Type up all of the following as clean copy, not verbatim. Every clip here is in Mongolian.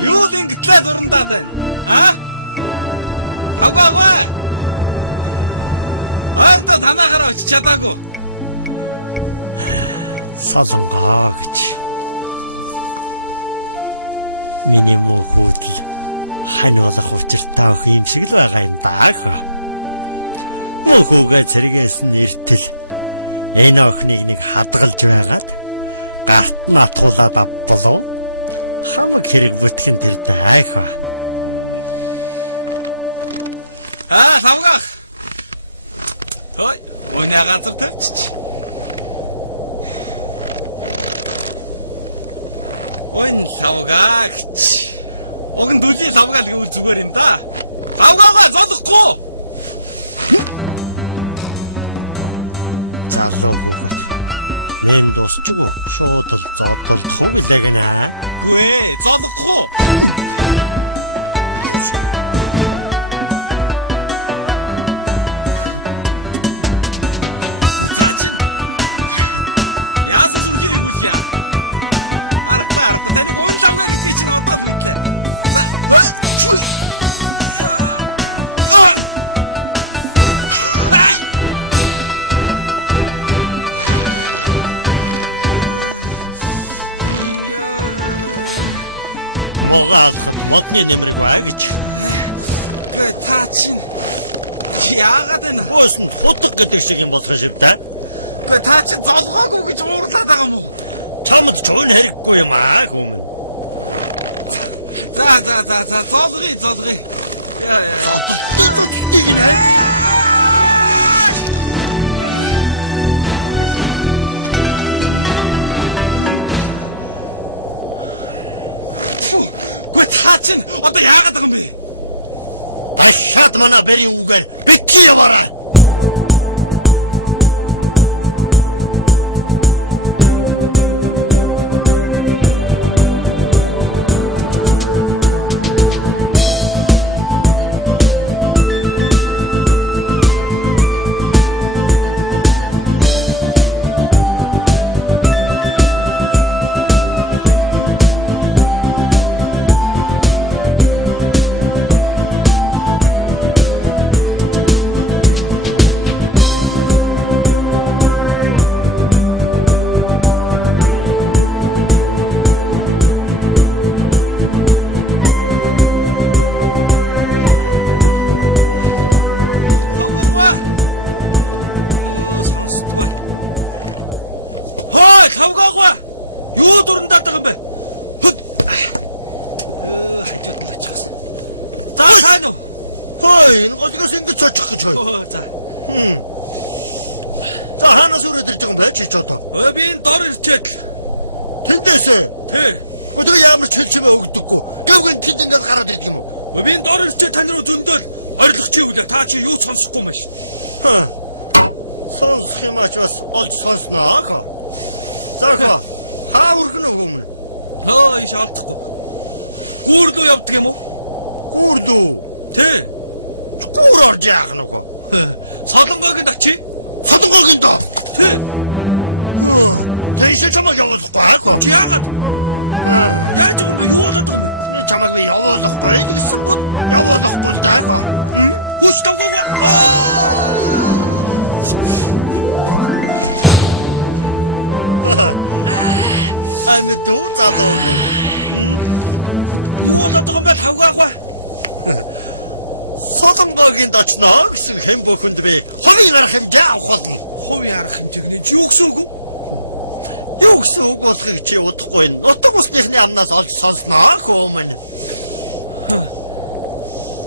Юу ингэтлээ дурандаад байна? Аа? Авгаа. Ойрто танахаараа очиж чадаагүй. Солонгоо гэж. Миний муу хүүдэл хань болох учиртай өх юм шиг л байгаа юм даа хөө. Муу хүүгээ цэргээс нь иртэл энэ охиныг нэг хадгалж байгаад гарт нь атгуулаад авболов хамаг хэрэг бүтгэн тэр даа хөө. Лавгаах. Хөөе, өнөө газар тавьчих. Өн лавгаагч. Уг нь дүлийн лавгаал гэвэл зүгээр юм да. Лавгаагаа зодохгүй. Залуу хүүхэд. Мен дуусчихгүй. Шууд л зодтолдох уу гэлээ гинэ. Гүй, зодохгүй. Яасан зүрхээ эргүүлье. Арга таныг өн лавгаа гэдгийг чинь одоо л мэдлээ. За. Могаа алхад модны нэмрэг бай гэж. Гэ та чинь яагаад энэ Хөөсөнд худаг гэдэг шиг юм болох шиг та. гэ та чинь золгоогүй гэж уурлаад байгаа юм уу? Чамд ч өн хэрэггүй юм аа хүмүн. За золгоё. Яа. Зодтолдгийг нэ. Гэ та чинь одоо яагаад байгаа юм бэ? Ташаад манай бэрийн үгээр битгий яваарай. Лавгаагаа. Юу дурандаад байгаа юм бэ? Хажууд нь очихсан. За сайн уу? Хөөе, энэ голгоос ингэж очих гэж хөөе. За. За хаанаас өрөөд ирж байгаа юм бэ чи ч одоо? Би энэ дор ирчээд л. Тэндээсээ. Тий. Өдөр ямар ч хэлчмээ өгдөггүй. Гэвгэн тэнд ингэж гараад ирдэг юм уу? Би энэ дор ирчээд тань руу зөндөөл орилох чи үлээ. Та чи юу сонсохгүй маш. Сонсох юм ач бас олж сонсноо хаа. Заахаа. Хаа үргэнэ хүмүүн? Хөө иш алдахгүй. Гүүрлүү явдаг юм уу? Гүүрлүү. Тий. Гүүр орж яах нь вэ? Солонгогийн дачи? Солонгогийн доо. Тий. Тэйшээ чамайг явуулахгүй аа. Чи яагаад? Яаж юм бэ? Юу болоод байгаа юм бэ? Би чамайг явуулахгүй гэсэн бод явуулахгүй л даа. Хүч тавгаа. Амт дуу задоом. Юу болоод байгаа юм бэ? Тавгаагаа. Солонгогийн дочноо гэсэн хэм бүхэнд би хувийн арга хэмжээ авах болно. Хувийн арга хэмжээг нь юу гэсэн үг вэ? Юу гэсэн үг болохыг чи удахгүй. Нутаг усныхны амнаас олж сонсноо хүмүүн.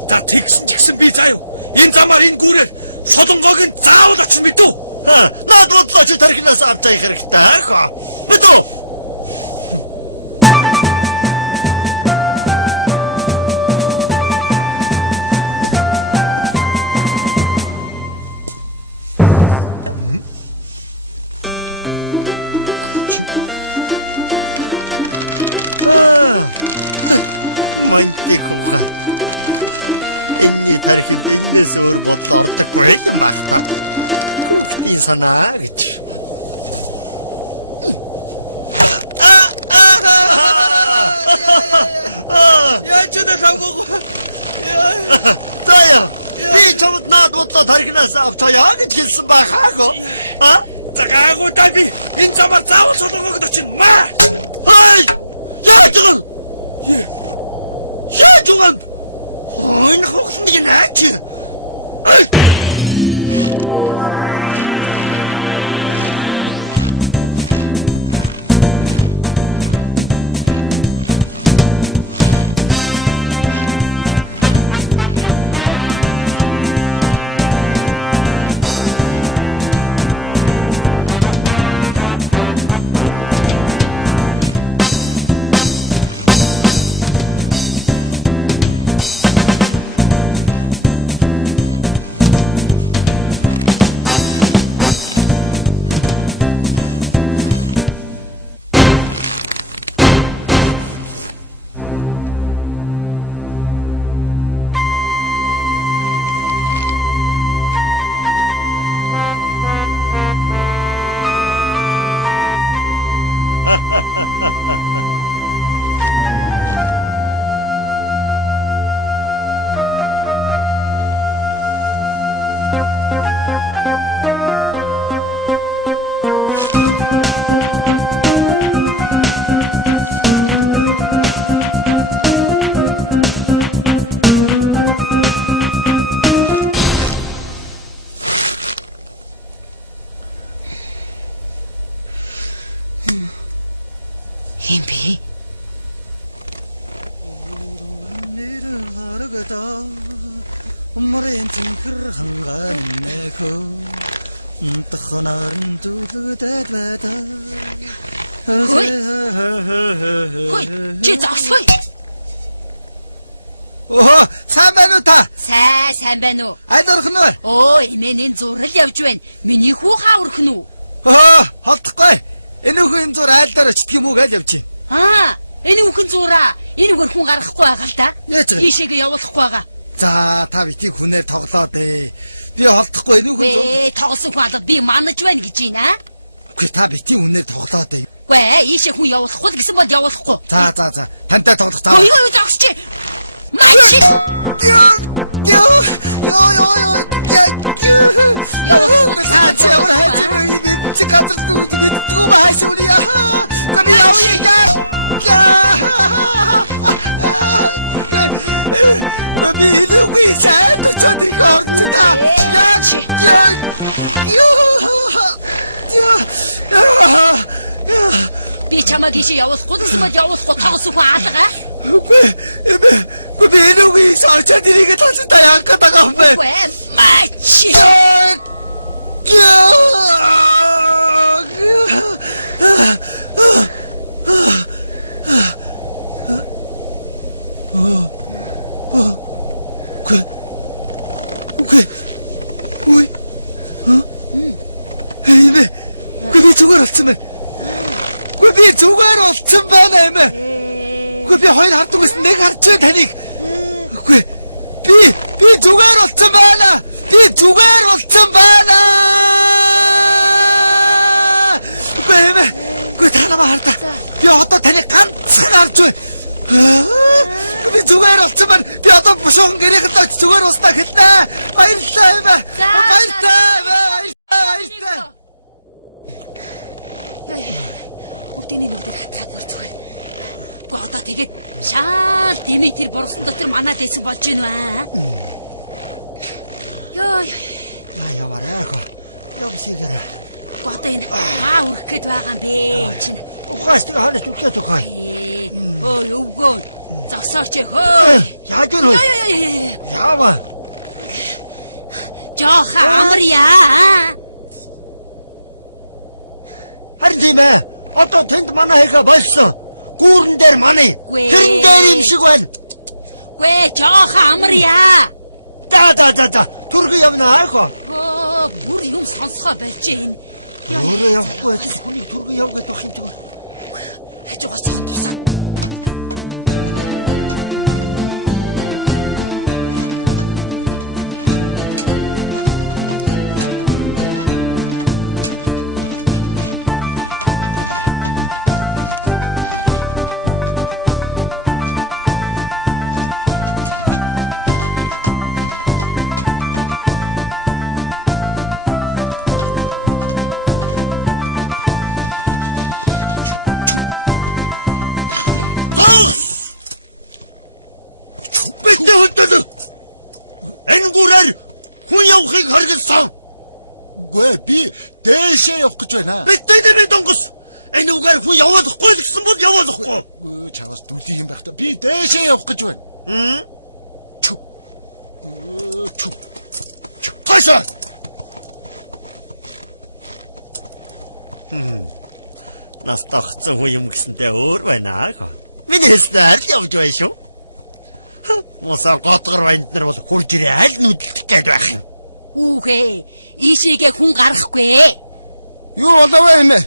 За тэгсэн ч гэсэн би заа юу. Энэ замаар энэ гүүрээр Солонгогийн заавал очих мэдв. Наад бодлоо чи тархинаас автай хэрэгтэй хаа. Мэдв. Мантик хаа. Энэний тархинд энэс өөр бодол ордоггүй юм баг та. Хүүхдийн санаа гэж. Заяа. Би чамд наад бодлоо тархинаас авчаа гэж хэлсэн байхаагүй. За гайгүй та би энэ замаар заавал солонгогд очино маа. Хай! Яаж гал? Яаж гал? Энэ хогсон нэг наач. Хэмбэ? Умрын цэнхэр хангаанэхөө тахнарын түлгэдэд байдаг. Хөөе, чи зогсгоё. Оо, сайн байна уу та? Сайн байна уу? Аль орхон вэ? Оо, эмээнэн зурал явж байна. Миний хүү хаа өрхөн үү? Оо, холдохгүй. Энэ хүн зур айлдаар очдөг юм уу гэж явж байна. Энэ хүн зураа. Энэ хүн гарахгүй байгаа л да. Яаж вэ? Ийшээгээ явуулахгүй байгаа. За, та битгий хүнээр тоглоод ээ. Би холдохгүй энэ хүн зур. Тоглосон хүн алга би манаж байна гэж байна. Үгүй та битгий хүнээр тоглоод ээ. Үгүй, ийшээ хүн явуулахгүй л гэсэн бол явуулахгүй. За. Тантай тоглох цаа. Ой, зогсч. Мачи. Ёо. Та ямар хайж би газар дүүд мэддгүү байш уу яа. Гэнэ яа. Би илүүгүй чад чад горчта. Би чамаа тийш явуулахгүй гэсэн бол явуулахгүй тоглосон хүн алга. Үгүй би илүүгүй саачаад ирэх гэж та яг гэдэг юм бэ. Үгүй, мачи. Би зүгээр болсон байна. Би зүгээр болсон байна эмээ. Би хоёр хардаг байсан нэг харж байна таныг. Би зүгээр болсон байна. Би зүгээр болсон байна. Та намайг хардаа. Би одоо таныг ганцхан харж байна. Би зүгээр болсон байна. Би одоо бушуухан гэрээхэдээ зүгээр уснаа хэлнэ. Баярлалаа эмээ. Баярлалаа. Бүгдийн нүдээр хатгаад мөр зүгээр. Гү одоо тэгээд шаал Димитр бургасан дотор манад байсан болж гинэ аа. Йоо. Яваарай. Явсигэр. Гү одоо энэ үрэх гээд байгаа юм бэ чинь. Ухаастыг ханаас түлхээ төгөө. Ой, өвгөө. Зогсооч хөө. Яаж вэ? Яава. Жооха амарьяа. Харин тийм ээ. Одоо тэнд манай хайга болсон. Гүүрэн дээр манай. Тэрэн дээр юм шиг байна. Гүй, жооха амарьяа. За. Түргэн явна аахо. Бүр юм сонсгоо болж байна. Өөрөө явахгүй ажил хүний түргэн явгаад байх юм чинь. Хажуугаас цахан тусаа. Мэдээ хөдөл. Энэ гүрээр хүн явахыг харгалсан. Үгүй ээ, би дээшээ явах гэж байна. Мэдээ нэмэн донгос. Энэ үгээр хүн явуулахгүй л гэсэн бол явуулахгүй. Үгүй чаваас дүлий юм байх та. Би дээшээ явах гэж байна. Чү. Хашаа. Нас тохцсон хүн юм гэсэнтэй өөр байна аа. Миний хэснээр явж байна шүү. Моса готгор банд нар бол хурж ирээ аль нүдэлдэх гээд байх юм. Хүүхээ, ийшээгээ хүн гарахгүй. Юу болов юм бэ?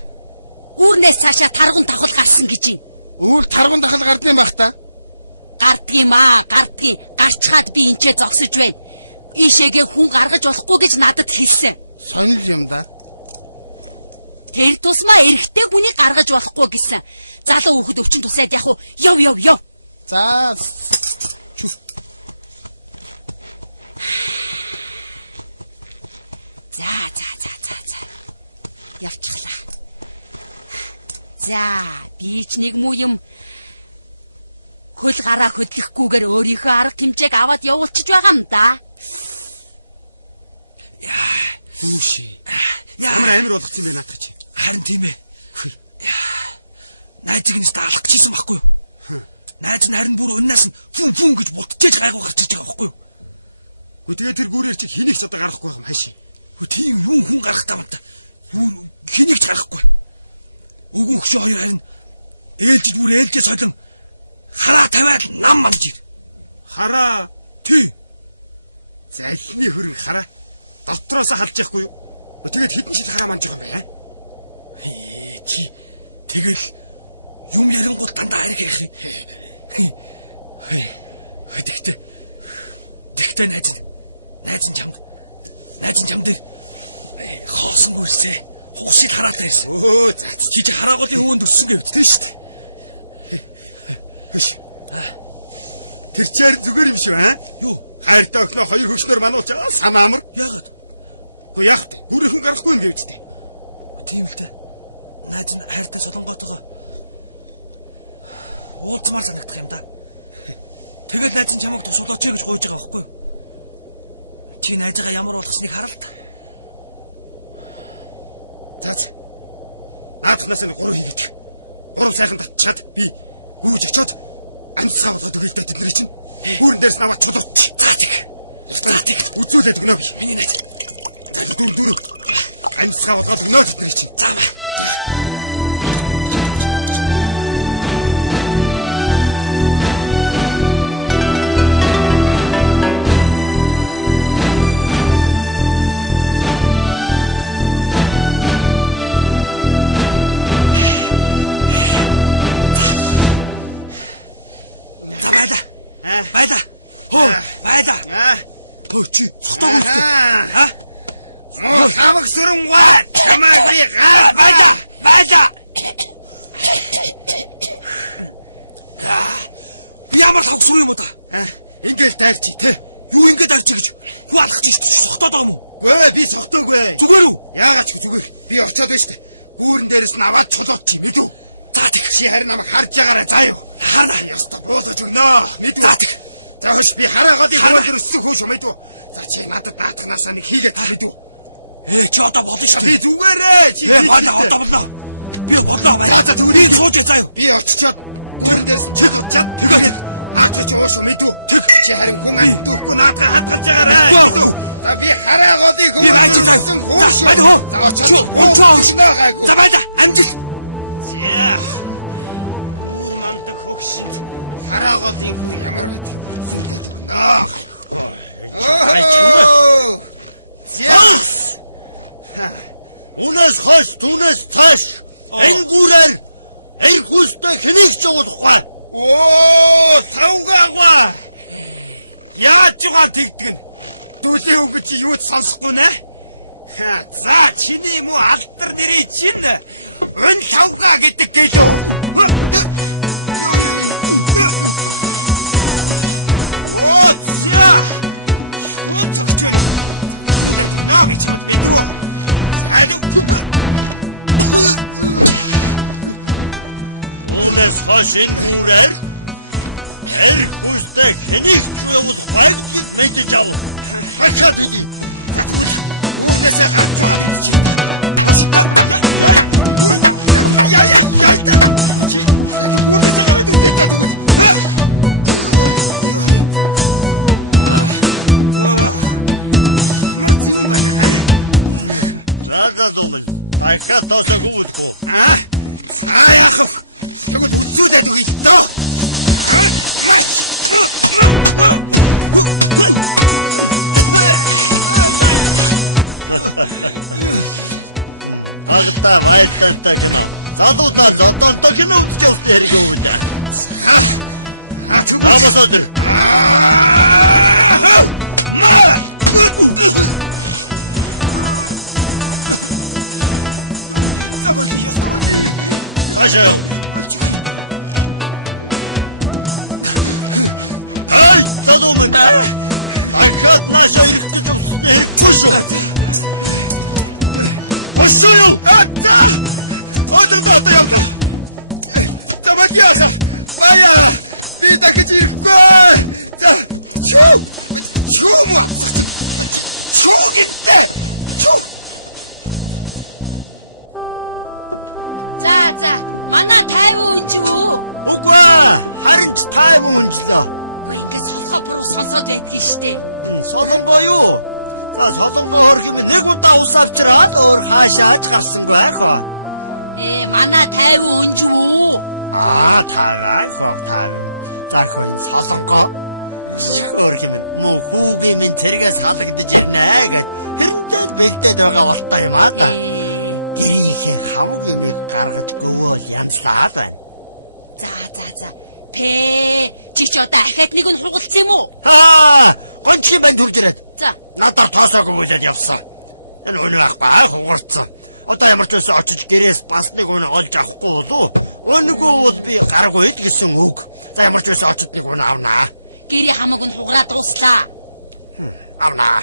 Гүүрнээс цаашаа таргун тавхал гарсан гэж юм. Үүл таргун дахал гардыг байх та. Гардгийн маа, гардгийн гарчхаад би энчээ зогсож байна. Ийшээгээ хүн гаргаж болохгүй гэж надад хэлсэн. Сонир юм да. Тэр тусмаа эрэгтэй хүнийг гаргаж болохгүй гэсэн. Залуу хүүхэд өвчин тусаад яг уу яв. За. За. Явчихлаа. За, би ч нэг муу юм хөл гараа хөдлөхгүйгээр өөрийнхөө арга хэмжээг аваад явуулчих байгаа юм да. Хүүши. Ямар амир болгоц юм бэ наатах чи. Харин тийм ээ. Найзыг нь алах гэжсэн байхгүй юу? Найз нь харин бүр өннөөс нь фүн гэж бутчихэж гайгүй гарч ирж байгаа байхгүй юу? Хөө тэгээ тэр гүүрээр чи хэнийг ч одоо гаргахгүй байгаа юм хайши. Хөө тийм юу хүн гарах таа мата. Бүр хэнийг ч гаргахгүй. Өгөн хөшөө хоёр харин ээлжээ солон хараа тавиад нам мамж ир. Хараа тий. Залхины хөрөнгө хараа. Дотроос халж яахгүй юу? Тэгээд хідэн шил хараа манж байгаа юм бэ? Чи тэгэл юм ярингууд дандаа ариг ярих юм. Тэгтээ найз нь чамд хоосон гүрсээ хугсыг хараатай ирсэн. Чи хараагуулын хөвөнд өссөн гэвч тийм шүү дээ. Хөш. Тэр чаар зүгээр юм шүү аа? Юу? Хайртай охиноо хоёр хөвшнөр манууч сам амар. Яагаад? Хөө яах вэ? Гүрээ хүн гарахгүй юм гэвч дээ. Тийм л дээ. Найз нь хайртай солонгоотойгоо уулзмаар санагдах юм да. Тэгэл найз нь чамайг тусуулаач гэж гуйж байгаа байхгүй юу? Чи найзгаа ямар болгосныг хараа л та. За. Наадахнаас нь 3 хийгээд. 3 сайхан татчихад би гүйж очиод амьсгаа болгоод өгье л да тэдний чинь. Гүүрэн дээрс наваа чулууч. За тэг. Үзүүлээд өгнө би. Миний найз. За дүүр. Амьсгаа болгоод өгнө тэдний чинь. За бай. Байда. Хөө чи цогтоо үстэй. Муу хаваг сүрэнгаа чамайг би байда. Би ямар хаваг сүр юм уу та? Ингээл дайрчи те. Юу ингээд дайрчи гэж хүү алах гэж цогтоод байгаа юм уу? Гүй би цогтоогүй. Зүгээр үү? Яагаад ч зүгээр. Би очиод байна шүү дээ. Гүүрэн дээрээс нь аваад чулууч чи мэдв. За тэг. Чи харин намайг харж байгаарай заа юу. Харна. Яста буулгаж өгнө. Мэдв. За тэг. За хош би хараагаад хөөдөр өссөн хөөш мэдв. За чи надад наатахнаасаа нэг хийгээд мэдв. Чи одоо болно шүү. Би зүгээрээ. Чи одоо болно. Би болно бай. За тэгвэл би сууж заа юу. Би очичоод гүүрэн дээрс чиг очиад тэгээд наатах чи ууш мэдв. Тэг. Чи харин хүн амтдаггүй наатах хадгалж байгаарай. За би хараагаад хөөдөр өссөн хөөш. За очиод унчаа гайгүй. За байда амжил. За. Гүүр мандаг хөгшөнд хараагаад хүн ямар байд. Үнээс хойш түүнээс цааш энэ гүүрээр эрх хүстэй хэнийг ч явуулахгүй. Тавгаагаа. Яаж юугаа тэгдэг нь? Дүүлийн өнгө чи юу ч сонсохгүй нэ? За чиний муу алдар нэрий чинь өн тавгаа гэдэг гэлөө. За. Шууд цогч байна. Нүдэ наби чамд мэдвэ. Хайду. Үнээс хойш энэ гүүрээр Эрх хүстэй хэнийг ч явуулах байгдлыг мэдэж ав. Хачаад иди. За тэгвэл үүнээсээ гарч байгаа юм чи. Яй. Чи үүнээсээ гараад үтэй та тэгвэл. Ямар юм байна? За зомын. Тайха тоосог үүдхүү. Яах вэ? Тэгвэл үзүүлээд өгье дөө. Маш. Агта вайлтантай кино. Залуудаа лодонтой кино үзэж явсан хэрэг юу вэ? Тэгвэл Аваас өдөр. Заболь ясно боди. Хашаа. Ай, задумын. Дахиад наашаа ирэх гэж усны хэрэггүй шүү. Бошоо юу? За. Одоо явда. Заболь яха. Бая. Би дахиж ирэхгүй. За. Чүү му авсах. Чүү гинэ. Чүү. За. Манай 50 үнжив үү? Үгүй харин ч 50 үнжлөө. Гэхдээ ингээд солгоо буруу сонсоод байдгийг штэ. Солонгоо юу? За солонгоо хөрх юм нэг удаа ус авчраад өөр хаашаач гарсангүй хаа. Манай 50 үнжив үү? Таа. За хөө энэ солонгоо. Хөрх юм муу хүүгийн минь цэргээс халагдаж ирнэ гэж тэрэндээ бэлдээд байгаа болтой юм да. Гэрийнхээ хамаг юмыг гаргаж гөвөөл янзлаад байна. За. Чи ч одоо ахаад нэг нь хугалцсан юм уу? Гончгийн банд хурж ирээд. За. Надаар тоосоогүй болоод явсан. Энэ өнөө ах баа хугарцсан. Одоо ямар ч байсан очиж гэрээс бас нэг өнө олж авахгүй болов. Өнгөө бол би гаргүй ид гэсэн үг. За ямар ч байсан очиж нэг өнө авнаа. Гэрийн хамаг нь хугараад дууслаа. Авнаа.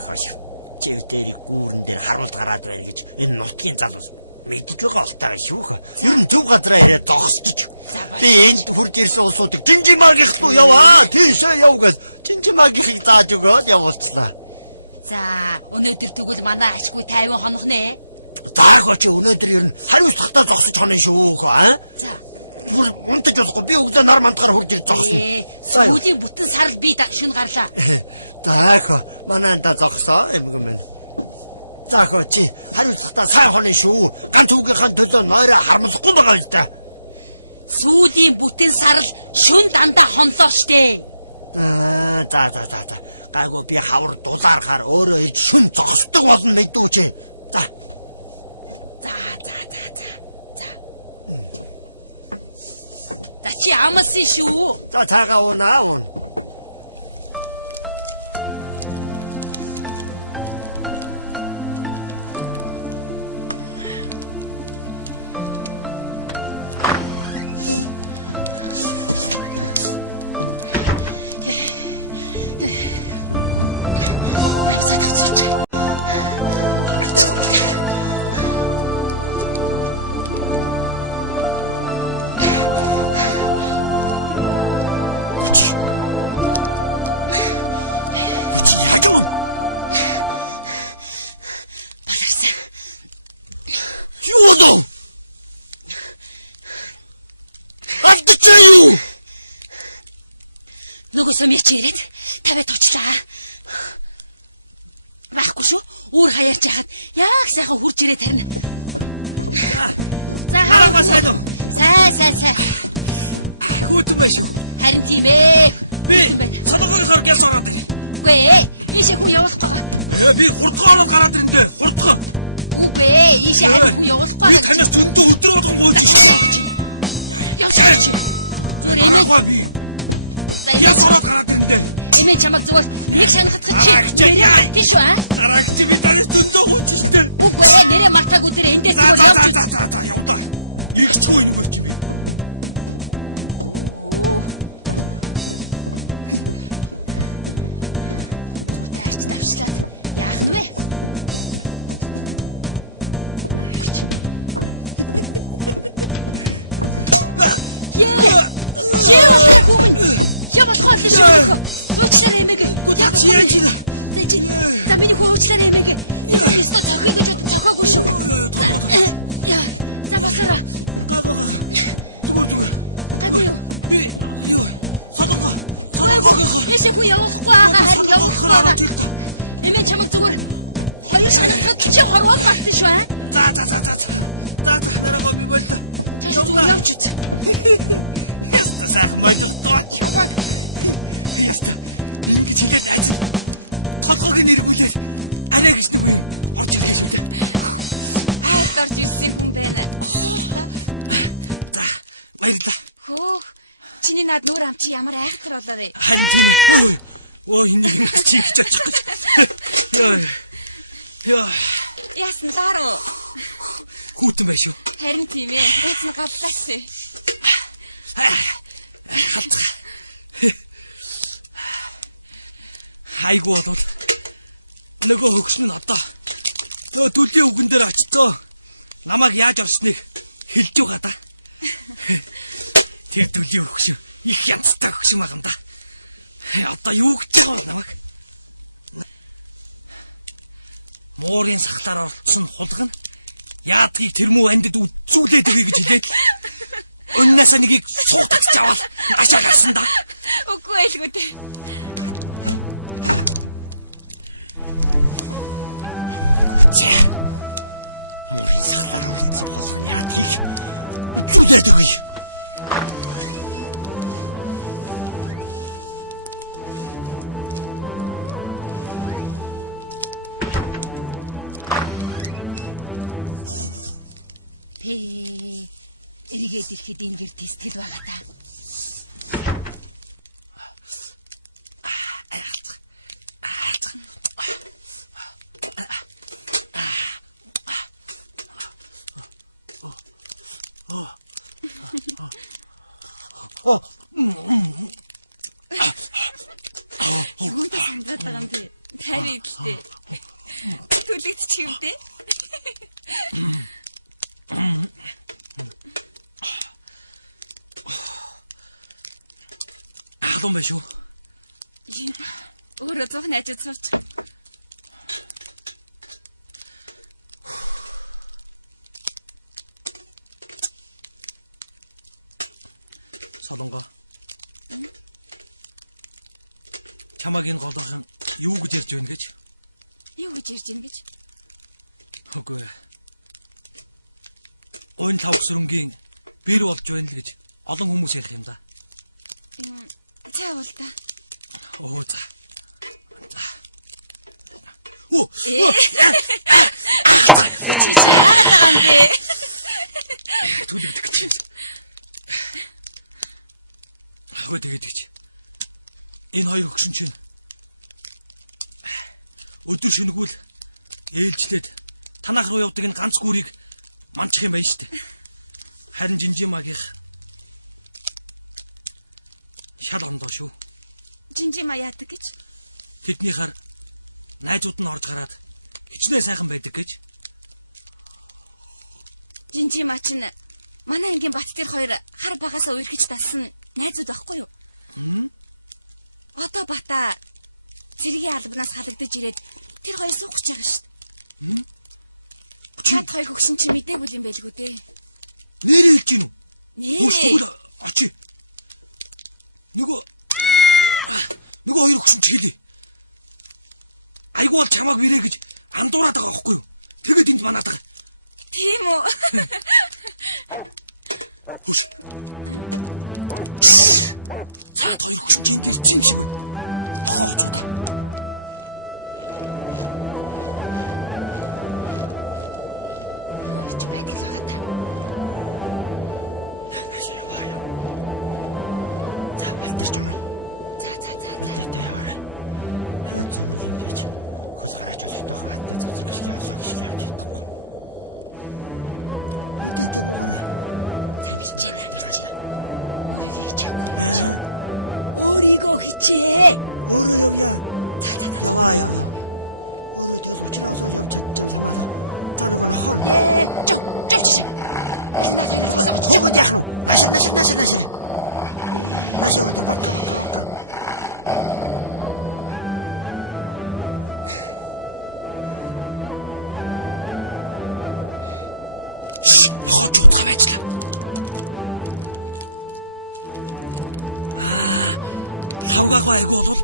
Хош. Чив дээрийг гүүрэн дээр харуулт гараад байна гэж энэ нутгийн залуус мэдж байгаа болтой шүү хөө. Ер нь зөв газараа ирээд зогсчих. Би энд хурж ирсэн улсуудыг Жинжимагийнх руу яваа. Тийшээ явгаас Жинжимагийнхыг зааж өгөөд явуулчлаа. За, өнөөдөр тэгвэл манай ашгүй 50 хонох нэ. Заагүй чи өнөөдөр ер нь хариуцлагатай зогсож хонё шүү хөө. За. Тэгвэл унтаж болохгүй би өглөө нар мантгаар хурж ир зогсно. Сүүлийн бүтэн сарал би шүн гарлаа. Заахаа манайда зогсоо эмгэн минь. Заахаа чи хариуцлагатай сайн хонё шүү. Ганц үгийнхэн төлөө нойроо харамлахгүй байгаа л да. Сүүлийн бүтэн сарал шүн дандаа хонлоо штэ. За. Гайгүй би хавар дулаархаар өөрөө ирж шүн зогсдог болно мэдүүч. За. За чи амалсан шүү. За тагаа уун. Яжун. Баларсан. Юудо. Алдчихюу. Нөгөө сумьяч ирээд тавиад тучлаа. Байхгүй шүү. Үүр хаяарч яхад яг сайхан хурж ирээд харна. За. Хараа сайн уу? Сайн. Хүүтэн байна шүү. Харин тийм ээ. Би солонгоогийнхоор гялс ороод ирээ. Үгүй ээ. Ийшээ хүн явуулах байгаа. Би хурдгоо ороод гараад ирэндээ. Хурдгоо. Үгүй ээ. Ийшээ харин хүн явуулах байгаа. Би танаас зөндөө өдрө болгон гуйж шүү. Явж. Зүр эмээ. Би. Яс ороод гараад ирэндээ. Эмээ чамаг зүгээр нэг шанахтах чи нэрээ тийш үү? Дараагч би танаас зөндөө гуйж штэ. Үгүй ээ. Нэрээ мартаагүй дээр эндээс зүгээр явж. За явда. Игчгүй нэг болчих би. Яах нь вэ? Яа гүмэн. Я болохоо л шүү. Уучлаарай эмээг. Та чи яаж ийм? За миний хүү уучлаарай эмээг. Энэ өстө цохыг гэж бод цохоогүй шүү. За басараа. Га. Зүгээр. Гайгүй юу? Би юу? Солонгоо. Яшээ хүү явуулахгүй байгаа харин явуулахгүй байгаа. Тэгэл та. Эмээ чамаг зүгээр хоёр шанахад чи хорвоод гарсан шүү аа. За нараагаа би боллоо. Чаш зүгээр явж үт. Яста сайхан модогдоо чамаг. Яста ингэж хэлээд ажил толгойг нэргүүлээд арай гэж нэг юм орж ирлээ шүү дээ. Хайрт орж ирсэн хүн байна. За баярлалаа. Хөөх. Чиний над нүур ам чи ямар айхтар болоо вэ? Харин тийм ээ. Ой энийг чи хийж очих гэж. Яа. Яасан дааруу. Хүүтэн байх шүү. Харин тийм ээ. Яц нь гадлаасэ. Халцгаа. Хайгуу болоод нөгөө хөгшин нь одоо төлийн үгэн дээр очицоо. Намайг яаж орсныг хэлж байгаа да. Тэр төлийн хөгшин их янзтай хөгшин байгаа юм да. Одоо юу гэж байгаа намайг? Моорын сахлаар оролцсон хулгана яадгийг тэр мүү андид үзүүлээд өгье гэж хэлээд өннөөс нэгийг суутагч аваад ашаа гарсан да. Үгүй байлгүй дээ. Моорын сахлаар оролцсон хулгана яадгийг үзүүлээд өгье. Эргээд ирэхэд ингэр тистгэл байгаа та. Юунд сандаад байгаа юм бэ? Тайван идэлтэй. Түлэгч юм дээ. Халуун байх шүү. Өөрөө зух найзууд сууч. Солонгоо. Чамаг энэ голоохон юу гэж ярьж байна гэж? Юу гэж ярьж байна гэж? Үгүй. Ойн тав сүрэнгийн бэр болж байна л гэж олон хүмүүс ярих юм да. Цаавал та. Оо за. Чи яагаад байгаа юм бэ? Түлэгдэх гэж. Хөөе тэгээд гэж. Энэ хоёр хөгшин чинь өдөр шөнөгүүл ээлжлээд танах руу явдаг энэ ганц гүрийг манчих юм байна штэ. Харин Жинжимагийн шал ондоо шүү. Жинжима яадаг гэж? Тэднийхэр найзууд нь орж гараад хичнээн сайхан байдаг гэж. Жинжима чинь манай ангийн бат дээр хоёр хар багасаа уурхиж тассан найзууд байхгүй юу? Одоо бата зэргийн албанаас халагдаж ирээд тэр хоёр суух гэж байгаа шүү дээ. Чад хоёр хөгшин чи мэдээгүй юм байлгүй дээ. Нэрээ хэлж гин үү? Нэрээ. Очи. Нөгөө хоёр хөгшин чи хэлий. Айгуу бол чамааг бэрээ гэж андуураад байгаа байхгүй юу? Тэгээд энд манаад байгаа. Тийм үү? Хөш. Цаад хоёр хөгшин чи энд ирж юм шиг байна. Тохооцоо. Өөрийгөө хичээ. Өөрөө явъя. Яваа. Өөрөө тэгэл учраас явж чадчих самаалаа. Та нөгөө нохоо. Жоо чи. Энэ нахайг хогод яах нь? Ашир. Нааш яваад бак. Нохооч удаа байжлаа. Лавгаагаа айгу болвол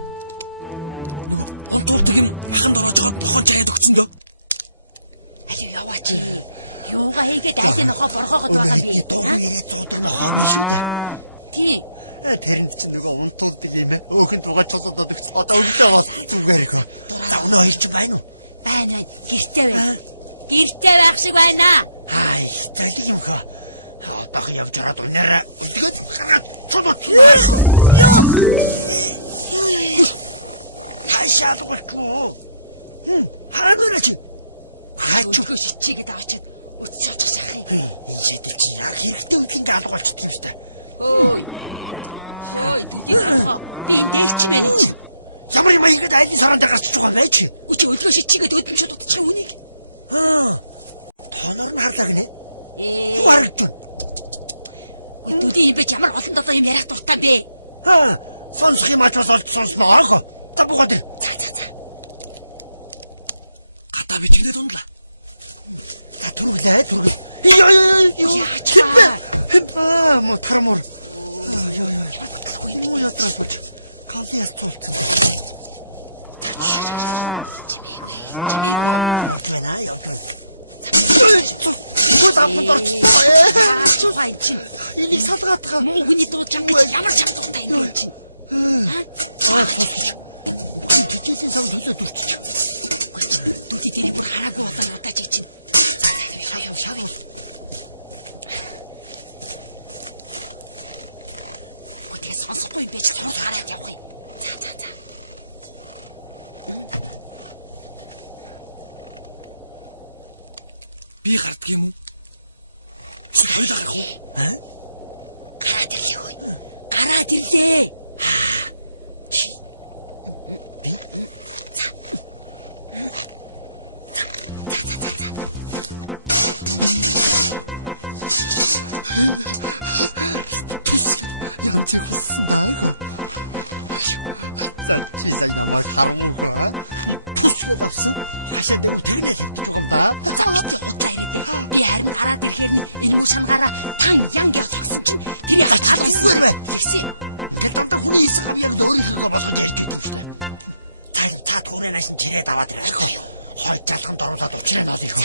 нөгөө унтуулдаг юм маханд ороож байгаа нохоо чаяад өгсөн дөө. Алив яваач. Юугаа хийгээд айлын нохоо боргоогод байгаа би. Дуугүй ирээд зуудаг нохоо биш шүү дээ. Тий. Тэрэнд чинь нөгөө унтуулдаг юм ээ. Өөхөнд угааж цолоод өгч. Одоо өглөө бол зүгээр их. За өнөө хоёр ч байна уу? Байна. Гэртээ байна. Гэртээ байх шиг байна. Хай, залиг юм хаа. Одоохон явж ороод унаараа өдгөөд гаргаад шууд уцлаа. Ёо. Хашаад болчихоо. Хаанаа чи? Хаач Өчгөө шичигээд аваачаад өтч очих шахах юм. энэ шийдэл чи яг хэрэгтэй үед ингээ алга болчихсон юм шүү дээ. Хөөй, төдий хахаа. Би энэ дээр чинь байна энэ чинь. Ямар юм ийгээд айлын саран дээр гарч байгаа юм бэ чи? Үчи өдгөө шичигээд өдөнчөд утчих үнийг. Тоноор нь харлаа гинэ. Юу Юу харагдав? төдий юм бэ ямар олон додоо юм ярих дуртай бэ? Сонсох юм ачаас олж сонсноо. Та бугаа дээр. За. Гадаа битгнээ дундлаа. За түргэлээ. Яач хаа? Мо тарамор. Мо ятрас бач. Калиас цолцсон. Явж. Гүд амт орчихсон. Хай чинь. Энийг салгаатгаа. Муу хүний дуу чанга ямар чанга дуутай юм бэ чинь? Цолчих. Тэжээлийн сам төлөө дүрчих. Төдий тэрийг бүр хараагүй удаач чинь. Шаад бол. Гүтээ сонсохгүй юм байж сурд хараад явах юм. За. Би гарддаг юм уу? Эсвэл хоёулаа гарах уу? Гараад ирлээ хөөе. Гараад ирлээ. Би Түс янзыг хүссэн даа. За чи сая намайг харамуухаа. Түсгээд авсан. Хашаа дэв тэгнэ хэвтэж байгаа юм да. За бити удлаа ирээдээ. Би харин гараад ирэхээр нь энэ муу шангаараа тан янг яа цогсон чинь тэр яхаа Үгүй бай. Тэгсэн. Ингээд дандаа хүний хийсэн гав яг өөрийнхөө болгож ярьж идэв шүү дээ. Цаа түрээ нааш нь чирээд аваад ирээ. Хойд жалганд оруулаад учраа ноолих.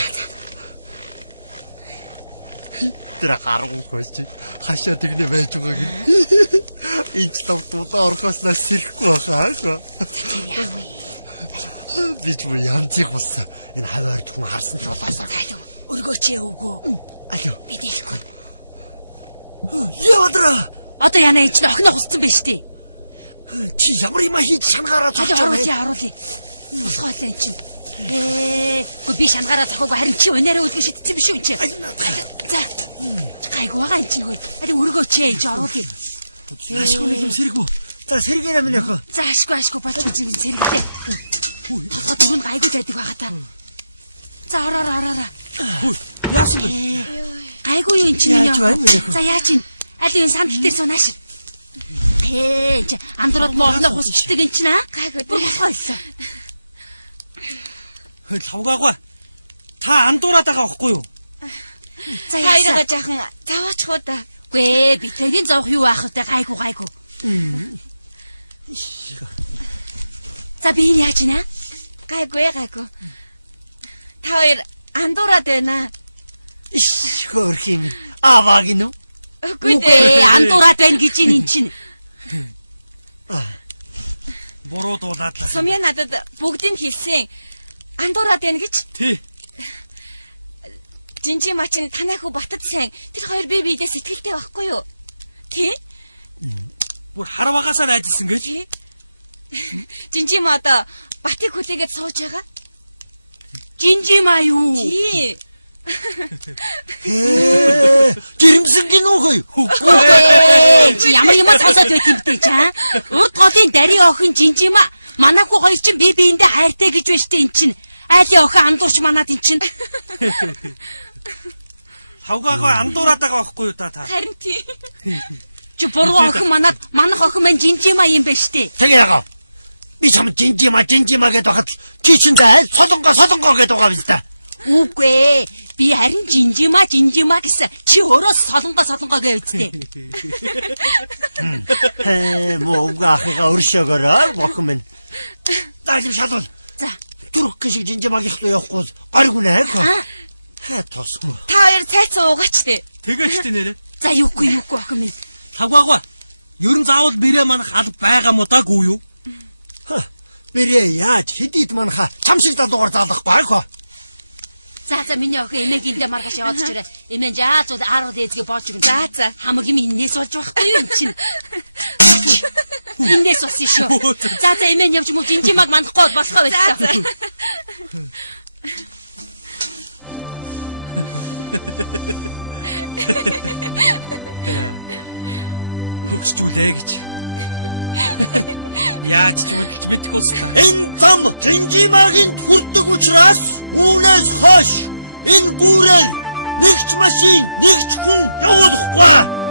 Тэр харамуухаа чи хашаа тэгнэ байж байгаа гин. Энд тавтуудаа орхосноо сэрхгүй байхаа. Тэр яах вэ? Би ч бүр янзыг болсон. Энэ хаваард хүн харсан ч болоосаа. Алив өргөөч өвгөө. Алив. Би дийлэхгүй. Яваадра. Одоо яна энэ чинь охиноо хусцсан байж тээ. Чи ямар юм хийж шангаараа Харуулъя. Босгоо л энэ чинь. Гү би шангаараа зохиог харин чи өнөөрөө өдгөө шидсэн биш үү чи? За. Гайгүй байгаа энэ чинь хөөе. Харин өргөөч энэ чи оруулъя. Ашгүй нэг юм сэргүү. За сэргээрээ минь яах вэ? За ашгүй бач үзэн сэргэлээ. Толгой дөрөв гайгүй байдаг байгаа та. За ороо. Яасан бэ? Гайгүй юу энэ чинь Яаж байна вэ? За яа чинь? Аль энэ сандал дээр сунааш. Андурууд моохно хусчдаг энэ чинь аа? Гайгүй босгоо илээ. Лавгаагаа. Та андуураад байгаа байхгүй юу? За яа жаахан заваачихуу да. Гүй би тэгийн зовх юу байх вэ? Гайгүй. За би энэ яаж гинэ? Гайгүй. Та хоёр андуураад байна. Хөөх юм. Аваа гинү. Үгүй андуураад байна гэж энэ чинь. Буруу дуулаадлаа. Сумья надад бүгдийг хэлсэн. Андуураад байна гэж. Тий. Жинжи мачин танайхуу батд сайн. Тэр хоёр бие биедээ сэтгэлтэй байхгүй юу? Тий? Бүр харвагаасаа найзлсан гэж. Тий. Жинжи ма одоо батыг хүлээгээд сууж байгаа. Жинжи ма юу? Тий. Жирэмсэн гинүүхэй. Чи ямар юм сонсоод байт юм бэ чаа? Урд голын дари охин жинжи ма манайхуу хоёр чинь бие биендээ хайртай гэж байна штэ эн чинь. Айлын охин андуурч манад эн чинь. Хавгаагаа андуураад байгаа байхгүй юу та? Харин тий. Чи буруу охин манах охин маань жинжима юм байна штэ. Тэгээ ягаа. Би чам жинжима гэдээ хахад чи чинь даа солонгоо гэдээ байгаа биз дээ. Үгүй ээ. Би харин жинжима гэсэн. Чи өөрөө солонгоо гэж үздэй. Мууга ахыга өршөөгөөрөө бохом минь. Даалим шалвал. За. Түрк шиг жинжимагийнхлуу явахгүй гаргүй нэ. Тосгүй. Та хоёр цайцсан уугаач дээ. Тэгээ штэ нэрэ. За юугүй охин минь. Хавгаагаа. Ерөн заавал бэрээ манах алба байгаа мó даагүй юу? Бэрээ яаж хэдийд манха чам шиг залуугаар заалахгүй аа. За миний охин эмээгийн дэ маргаш яваад чирээ. Эмээ жаа зул 10 дээдгээ боож өгнө. За. Хамаг юм иннээс болж байхгүй юу эн чинь. Иннээс болсон шүү. За эмээ явж муу жинжимаг манахгүй болохоо байсан. Хөгсчүүлээ гэж. Яаж ч мэдлж мэдэх уусна. Энэ зам жинжимагийн хүрдэг учраас үүнээс хойш энэ гүүрээр нэгч машин, нэгч хүн явуулахгүй.